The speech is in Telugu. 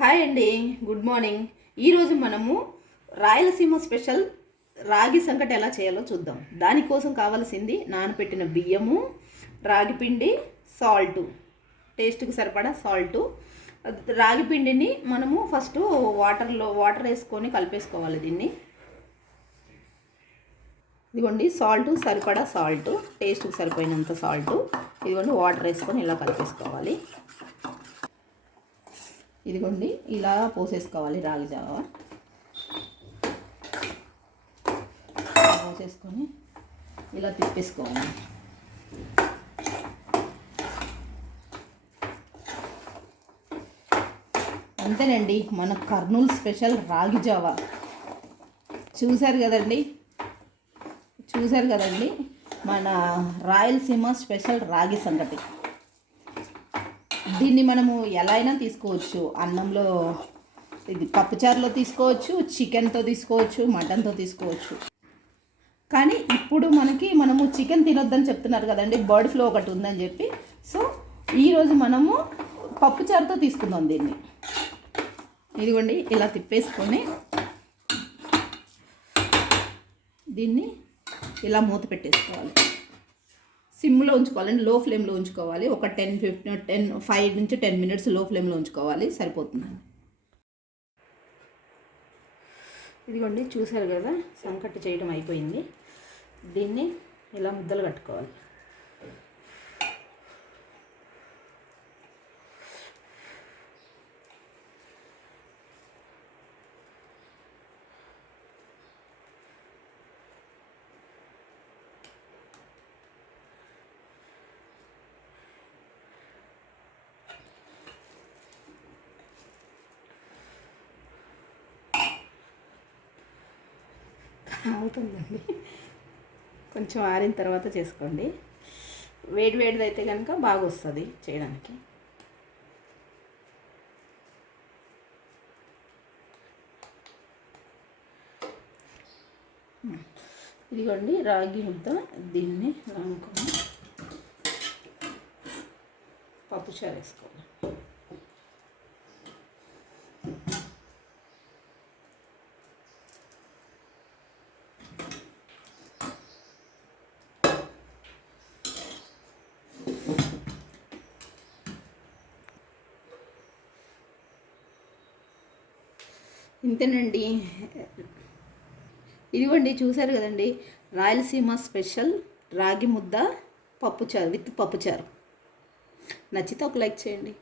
హాయ్ అండి, గుడ్ మార్నింగ్. ఈరోజు మనము రాయలసీమ స్పెషల్ రాగి సంకటి ఎలా చేయాలో చూద్దాం. దానికోసం కావాల్సింది నానబెట్టిన బియ్యము, రాగి పిండి, సాల్టు, టేస్ట్కి సరిపడా సాల్టు. రాగి పిండిని మనము ఫస్ట్ వాటర్ వేసుకొని కలిపేసుకోవాలి. ఇదిగోండి సాల్టు, సరిపడా సాల్టు, టేస్ట్కి సరిపోయినంత సాల్టు. ఇదిగోండి వాటర్ వేసుకొని ఇలా కలిపేసుకోవాలి. ఇదిగోండి ఇలా పోసేసుకోవాలి. రాగి జావ పోసేసుకొని ఇలా తిప్పేసుకోవాలి. అంతేనండి, మన కర్నూలు స్పెషల్ రాగి జావ. చూశారు కదండి మన రాయలసీమ స్పెషల్ రాగి సంగటి. దీన్ని మనము ఎలా అయినా తీసుకోవచ్చు. అన్నంలో, ఇది పప్పుచారులో తీసుకోవచ్చు, చికెన్తో తీసుకోవచ్చు, మటన్తో తీసుకోవచ్చు. కానీ ఇప్పుడు మనము చికెన్ తినొద్దని చెప్తున్నారు కదండి, బర్డ్ ఫ్లూ ఒకటి ఉందని చెప్పి. సో ఈరోజు మనము పప్పుచారుతో తీసుకుందాం దీన్ని. ఇదిగోండి ఇలా తిప్పేసుకొని దీన్ని ఇలా మూత పెట్టేసుకోవాలి. సిమ్లో ఉంచుకోవాలండి, లో ఫ్లేమ్లో ఉంచుకోవాలి. ఒక 5 నుంచి 10 మినిట్స్ లో ఫ్లేమ్లో ఉంచుకోవాలి, సరిపోతుందండి. ఇదిగోండి చూసారు కదా, సంకటి చేయడం అయిపోయింది. దీన్ని ఇలా ముద్దలు కట్టుకోవాలి. అవుతుందండి, కొంచెం ఆరిన తర్వాత చేసుకోండి. వేడిది అయితే కనుక బాగా వస్తుంది చేయడానికి. ఇదిగోండి రాగి ముద్ద, దీన్ని రానుకొని పప్పుచారు వేసుకోవాలి. ఇంతేనండి. ఇదిగోండి చూసారు కదండి, రాయలసీమ స్పెషల్ రాగి ముద్ద పప్పుచారు విత్ పప్పుచారు. నచ్చితే ఒక లైక్ చేయండి.